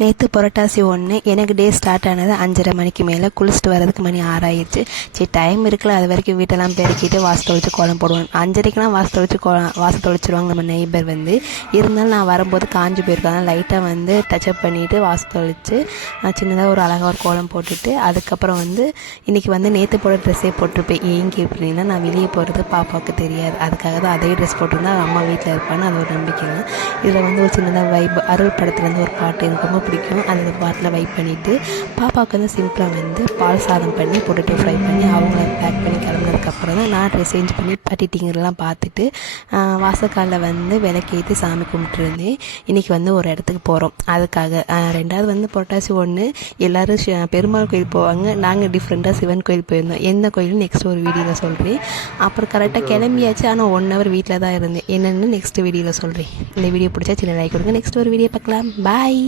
நேற்று புரட்டாசி ஒன்று எனக்கு டே ஸ்டார்ட் ஆனது அஞ்சரை மணிக்கு மேலே குளிச்சுட்டு வரதுக்கு மணி ஆறாயிருச்சு சரி டைம் இருக்குல்ல அது வரைக்கும் வீட்டெல்லாம் பெருக்கிட்டு வாச தொழிச்சு கோலம் போடுவேன் அஞ்சரைக்கெலாம் வாச தொழிச்சு கோ வாச தொழிச்சிருவாங்க நம்ம நெய்பர் வந்து. இருந்தாலும் நான் வரும்போது காஞ்சி போயிருக்காங்க. லைட்டாக வந்து டச்சப் பண்ணிவிட்டு வாச நான் சின்னதாக ஒரு அழகாக ஒரு கோலம் போட்டுட்டு அதுக்கப்புறம் வந்து இன்றைக்கி வந்து நேற்று போட ட்ரெஸ்ஸே போட்டிருப்பேன். ஏன் எப்படின்னா நான் வெளியே போகிறது பாப்பாவுக்கு தெரியாது. அதுக்காக தான் அதே ட்ரெஸ் போட்டிருந்தா அம்மா வீட்டில் இருப்பான்னு அது ஒரு நம்பிக்கை தான் இதில் வந்து ஒரு சின்னதாக வைப் அருள் படத்துலேருந்து ஒரு பாட்டு எனக்கு ரொம்ப பிடிக்கும். அந்த பாட்டில் வைப் பண்ணிவிட்டு பாப்பாவுக்கு வந்து சிம்பிளாக வந்து பால் சாதம் பண்ணி பொட்டேட்டோ ஃப்ரை பண்ணி அவங்கள நான் ட்ரெஸ் சேஞ்ச் பண்ணி பட்டிட்டிங்கெல்லாம் பார்த்துட்டு வாசக்காலில் வந்து விளக்கேற்றி சாமி கும்பிட்டுருந்தேன். இன்றைக்கி வந்து ஒரு இடத்துக்கு போகிறோம் அதுக்காக ரெண்டாவது வந்து புரட்டாசி ஒன்று எல்லோரும் பெருமாள் கோயில் போவாங்க. நாங்கள் டிஃப்ரெண்ட்டாக சிவன் கோயில் போயிருந்தோம். எந்த கோயில் நெக்ஸ்ட் ஒரு வீடியோவில் சொல்கிறேன் அப்புறம் கரெக்டாக கிளம்பியாச்சு. ஆனால் ஒன் ஹவர் வீட்டில் தான் இருந்தேன். என்னென்னு நெக்ஸ்ட் வீடியோவில் சொல்கிறேன் இந்த வீடியோ பிடிச்சா சின்ன லைக் கொடுங்க. நெக்ஸ்ட் ஒரு வீடியோ பார்க்கலாம். பாய்